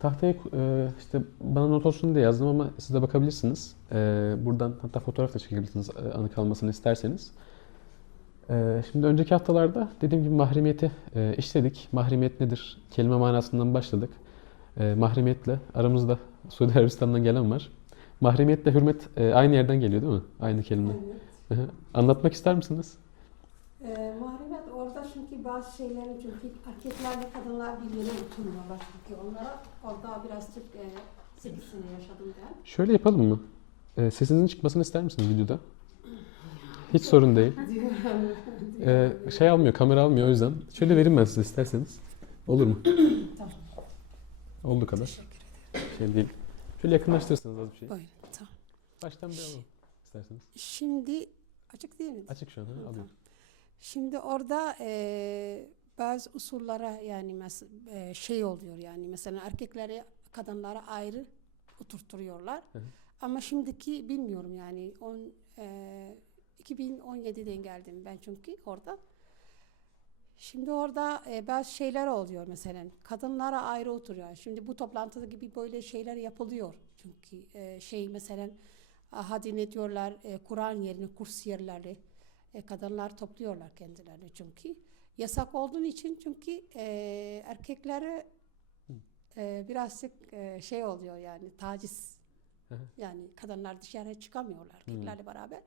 tahtaya e, işte bana not olsun diye yazdım ama siz de bakabilirsiniz. E, buradan hatta fotoğraf da çekebilirsiniz e, anı kalmasını isterseniz. E, şimdi önceki haftalarda dediğim gibi mahremiyeti e, işledik. Mahremiyet nedir? Kelime manasından başladık. E, mahremiyetle aramızda Suudi Arabistan'dan gelen var. Mahremiyetle hürmet e, aynı yerden geliyor değil mi? Aynı kelime. Hı. Anlatmak ister misiniz? Ee, mahremiyet çünkü bazı şeylerin çünkü erkeklerle kadınlar birbirine oturmuyorlar çünkü onlara orada birazcık e, 8 sene yaşadım ben. Şöyle yapalım mı? E, sesinizin çıkmasını ister misiniz videoda? Hiç sorun değil. E, şey almıyor, kamera almıyor o yüzden. Şöyle vereyim ben size isterseniz. Olur mu? Tamam. Olduğu kadar. Teşekkür ederim. Şey değil. Şöyle yakınlaştırırsınız az bir şey. Buyurun. Tamam. Baştan bir alalım isterseniz. Şimdi açık değil mi? Açık şu an. ha, Tamam. Şimdi orada e, bazı usullara yani e, şey oluyor yani mesela erkekleri kadınlara ayrı oturtuyorlar. Hı hı. Ama şimdiki bilmiyorum yani on, e, 2017'den geldim ben çünkü orada. Şimdi orada e, bazı şeyler oluyor mesela. Kadınlara ayrı oturuyor. Şimdi bu toplantıda gibi böyle şeyler yapılıyor. Çünkü e, şey mesela hadi ne diyorlar e, Kur'an yerine kurs yerleri e, kadınlar topluyorlar kendilerini çünkü. Yasak olduğu için çünkü e, erkekleri e, birazcık e, şey oluyor yani taciz. Yani kadınlar dışarıya çıkamıyorlar erkeklerle beraber.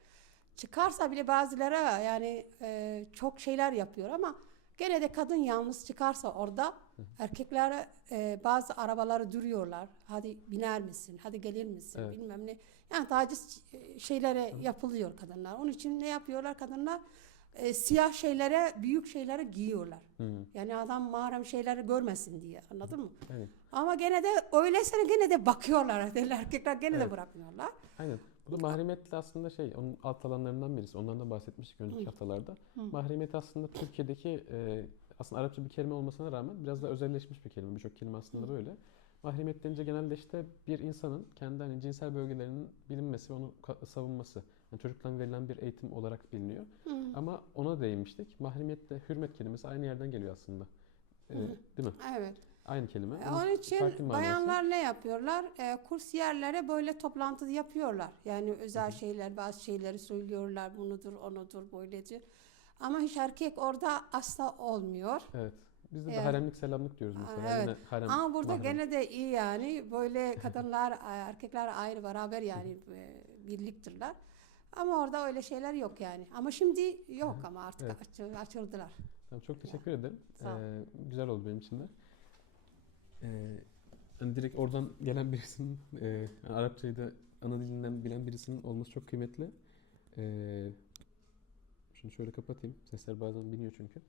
Çıkarsa bile bazıları yani e, çok şeyler yapıyor ama gene de kadın yalnız çıkarsa orada erkekler e, bazı arabaları duruyorlar. Hadi biner misin? Hadi gelir misin? Evet. Bilmem ne. Yani taciz e, şeylere yapılıyor kadınlar. Onun için ne yapıyorlar kadınlar? E, siyah şeylere, büyük şeylere giyiyorlar. Hı, Yani adam mahrem şeyleri görmesin diye. Anladın mı? Evet. Ama gene de öyleyse gene de bakıyorlar. Erkekler gene de Evet. bırakmıyorlar. Aynen. Bu da mahremiyetle aslında şey, onun alt alanlarından birisi. Ondan da bahsetmiştik önceki haftalarda. Mahremiyet aslında Türkiye'deki e, aslında Arapça bir kelime olmasına rağmen biraz da özelleşmiş bir kelime. Birçok kelime aslında da böyle. Mahremiyet denince genelde işte bir insanın kendi hani cinsel bölgelerinin bilinmesi, onu ka- savunması. Yani çocuktan verilen bir eğitim olarak biliniyor. Hı. Ama ona değinmiştik. Mahremiyetle hürmet kelimesi aynı yerden geliyor aslında. E, Hı. değil mi? Evet. Aynı kelime. E, Onun için bayanlar ne yapıyorlar? E, kursiyerlere böyle toplantı yapıyorlar. Yani özel şeyler, bazı şeyleri söylüyorlar. Bunudur, onudur, böyledir. Ama hiç erkek orada asla olmuyor. Evet. Biz de, de Yani- haremlik selamlık diyoruz mesela. evet. Yine harem, Ama burada mahrem. gene de iyi yani. Böyle kadınlar, erkekler ayrı beraber yani e, birliktirler. Ama orada öyle şeyler yok yani. Ama şimdi yok ama artık Evet. açı- açıldılar. Tamam, çok teşekkür ederim. Sağ ol. Ee, güzel oldu benim için de. Ee, hani direkt oradan gelen birisinin, e, yani Arapçayı da ana dilinden bilen birisinin olması çok kıymetli. Ee, şunu şöyle kapatayım. Sesler bazen biniyor çünkü.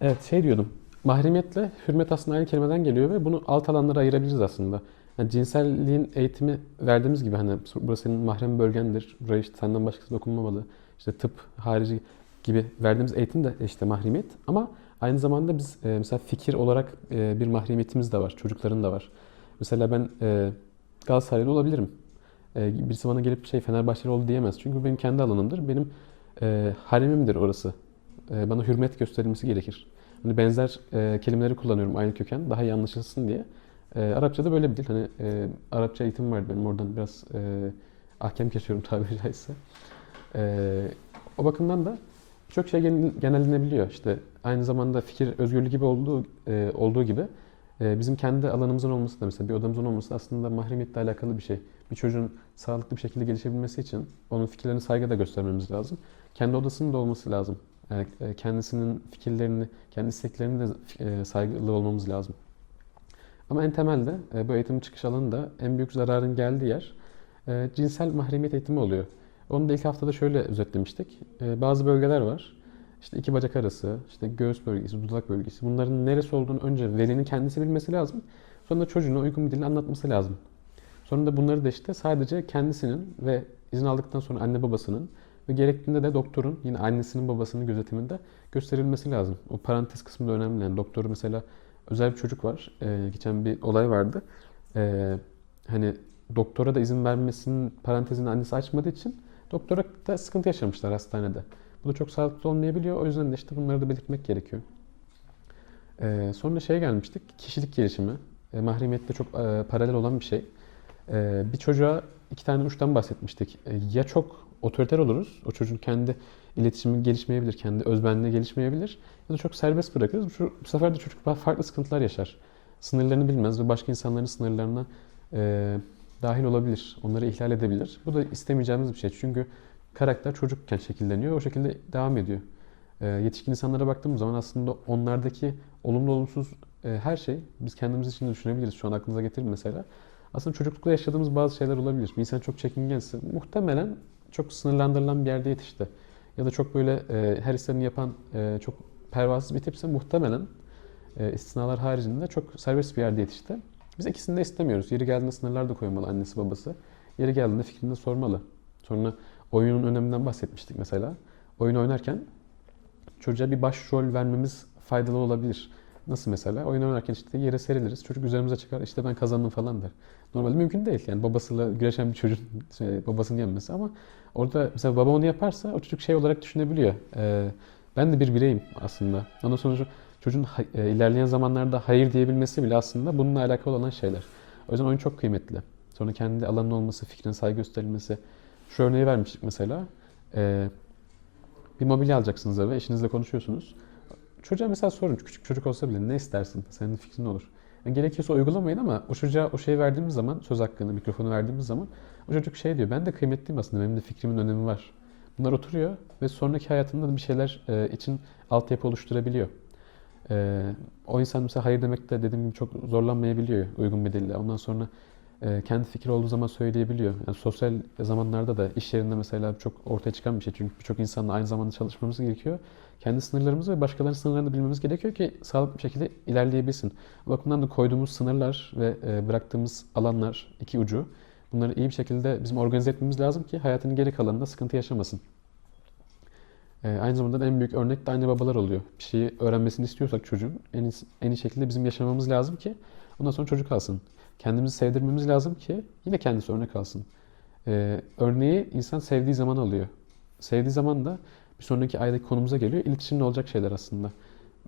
Evet şey diyordum. Mahremiyetle hürmet aslında aynı kelimeden geliyor ve bunu alt alanlara ayırabiliriz aslında. Yani cinselliğin eğitimi verdiğimiz gibi hani burası senin mahrem bölgendir. Buraya işte senden başkası dokunmamalı. İşte tıp harici gibi verdiğimiz eğitim de işte mahremiyet. Ama aynı zamanda biz e, mesela fikir olarak e, bir mahremiyetimiz de var. Çocukların da var. Mesela ben e, Galatasaraylı olabilirim. E, birisi bana gelip şey Fenerbahçeli oldu diyemez. Çünkü benim kendi alanımdır. Benim e, haremimdir orası. E, bana hürmet gösterilmesi gerekir. Hani benzer e, kelimeleri kullanıyorum aynı köken daha iyi anlaşılsın diye. E, Arapçada böyle bir dil. Hani e, Arapça eğitim vardı benim oradan biraz e, ahkam kesiyorum tabiri caizse. E, o bakımdan da çok şey genel- genellenebiliyor. İşte aynı zamanda fikir özgürlüğü gibi olduğu e, olduğu gibi e, bizim kendi alanımızın olması da mesela bir odamızın olması da aslında mahremiyetle alakalı bir şey. Bir çocuğun sağlıklı bir şekilde gelişebilmesi için onun fikirlerine saygı da göstermemiz lazım. Kendi odasının da olması lazım. Yani e, kendisinin fikirlerini, kendi isteklerini de e, saygılı olmamız lazım. Ama en temelde e, bu eğitimin çıkış alanında en büyük zararın geldiği yer e, cinsel mahremiyet eğitimi oluyor. Onu da ilk haftada şöyle özetlemiştik. E, bazı bölgeler var. İşte iki bacak arası, işte göğüs bölgesi, dudak bölgesi. Bunların neresi olduğunu önce velinin kendisi bilmesi lazım. Sonra da çocuğuna uygun bir dille anlatması lazım. Sonra da bunları da işte sadece kendisinin ve izin aldıktan sonra anne babasının ve gerektiğinde de doktorun yine annesinin babasının gözetiminde gösterilmesi lazım. O parantez kısmı da önemli. Yani doktoru mesela özel bir çocuk var. Ee, geçen bir olay vardı. Ee, hani doktora da izin vermesinin parantezini annesi açmadığı için doktora da sıkıntı yaşamışlar hastanede. Bu da çok sağlıklı olmayabiliyor. O yüzden de işte bunları da belirtmek gerekiyor. Ee, sonra şeye gelmiştik. Kişilik gelişimi. e, mahremiyette çok e, paralel olan bir şey. E, bir çocuğa iki tane uçtan bahsetmiştik. E, ya çok otoriter oluruz, o çocuğun kendi iletişimi gelişmeyebilir, kendi özbenliği gelişmeyebilir. Ya da çok serbest bırakırız. Bu, bu sefer de çocuk farklı sıkıntılar yaşar. Sınırlarını bilmez ve başka insanların sınırlarına e, dahil olabilir. Onları ihlal edebilir. Bu da istemeyeceğimiz bir şey. Çünkü karakter çocukken şekilleniyor. O şekilde devam ediyor. E, yetişkin insanlara baktığımız zaman aslında onlardaki olumlu olumsuz e, her şey biz kendimiz için de düşünebiliriz. Şu an aklınıza getirin mesela. Aslında çocuklukta yaşadığımız bazı şeyler olabilir. Bir insan çok çekingense muhtemelen çok sınırlandırılan bir yerde yetişti. Ya da çok böyle e, her istediğini yapan e, çok pervasız bir tipse muhtemelen e, istisnalar haricinde çok serbest bir yerde yetişti. Biz ikisini de istemiyoruz. Yeri geldiğinde sınırlar da koymalı annesi babası. Yeri geldiğinde fikrini sormalı. Sonra oyunun öneminden bahsetmiştik mesela. Oyun oynarken çocuğa bir başrol vermemiz faydalı olabilir. Nasıl mesela? Oyun oynarken işte yere seriliriz. Çocuk üzerimize çıkar. işte ben kazandım falan der. Normalde mümkün değil. Yani babasıyla güreşen bir çocuk şey, babasını yenmesi ama orada mesela baba onu yaparsa o çocuk şey olarak düşünebiliyor. Ee, ben de bir bireyim aslında. Ondan sonra çocuğun e, ilerleyen zamanlarda hayır diyebilmesi bile aslında bununla alakalı olan şeyler. O yüzden oyun çok kıymetli. Sonra kendi alanın olması, fikrine saygı gösterilmesi. Şu örneği vermiştik mesela. Ee, bir mobilya alacaksınız eve, eşinizle konuşuyorsunuz. Çocuğa mesela sorun, küçük çocuk olsa bile ne istersin? Senin fikrin olur. Yani gerekiyorsa uygulamayın ama o çocuğa o şeyi verdiğimiz zaman, söz hakkını, mikrofonu verdiğimiz zaman o çocuk şey diyor, ben de kıymetliyim aslında, benim de fikrimin önemi var. Bunlar oturuyor ve sonraki hayatında da bir şeyler e, için altyapı oluşturabiliyor. E, o insan mesela hayır demekte dediğim gibi çok zorlanmayabiliyor uygun bir dille. Ondan sonra e, kendi fikri olduğu zaman söyleyebiliyor. Yani sosyal zamanlarda da iş yerinde mesela çok ortaya çıkan bir şey. Çünkü birçok insanla aynı zamanda çalışmamız gerekiyor. Kendi sınırlarımızı ve başkalarının sınırlarını bilmemiz gerekiyor ki sağlıklı bir şekilde ilerleyebilsin. O bakımdan da koyduğumuz sınırlar ve e, bıraktığımız alanlar, iki ucu bunları iyi bir şekilde bizim organize etmemiz lazım ki hayatının geri kalanında sıkıntı yaşamasın. E, aynı zamanda da en büyük örnek de anne babalar oluyor. Bir şeyi öğrenmesini istiyorsak çocuğun en iyi, en iyi şekilde bizim yaşamamız lazım ki ondan sonra çocuk alsın. Kendimizi sevdirmemiz lazım ki yine kendisi örnek alsın. Ee, örneği insan sevdiği zaman alıyor. Sevdiği zaman da bir sonraki aydaki konumuza geliyor. İletişimle olacak şeyler aslında.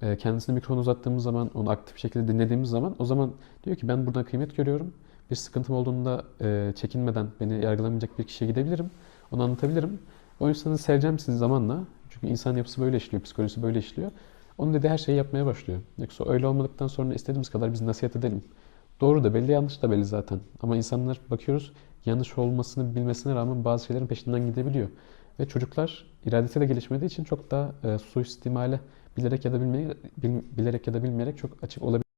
Ee, kendisine mikrofon uzattığımız zaman, onu aktif bir şekilde dinlediğimiz zaman o zaman diyor ki ben buradan kıymet görüyorum. Bir sıkıntım olduğunda e, çekinmeden beni yargılamayacak bir kişiye gidebilirim. Onu anlatabilirim. O insanı seveceğim sizin zamanla. Çünkü insan yapısı böyle işliyor, psikolojisi böyle işliyor. Onun dediği her şeyi yapmaya başlıyor. Yoksa öyle olmadıktan sonra istediğimiz kadar biz nasihat edelim. Doğru da belli, yanlış da belli zaten. Ama insanlar bakıyoruz yanlış olmasını bilmesine rağmen bazı şeylerin peşinden gidebiliyor. Ve çocuklar iradesi de gelişmediği için çok daha e, suistimale bilerek ya da bilmeyerek, bil- bilerek ya da bilmeyerek çok açık olabilir.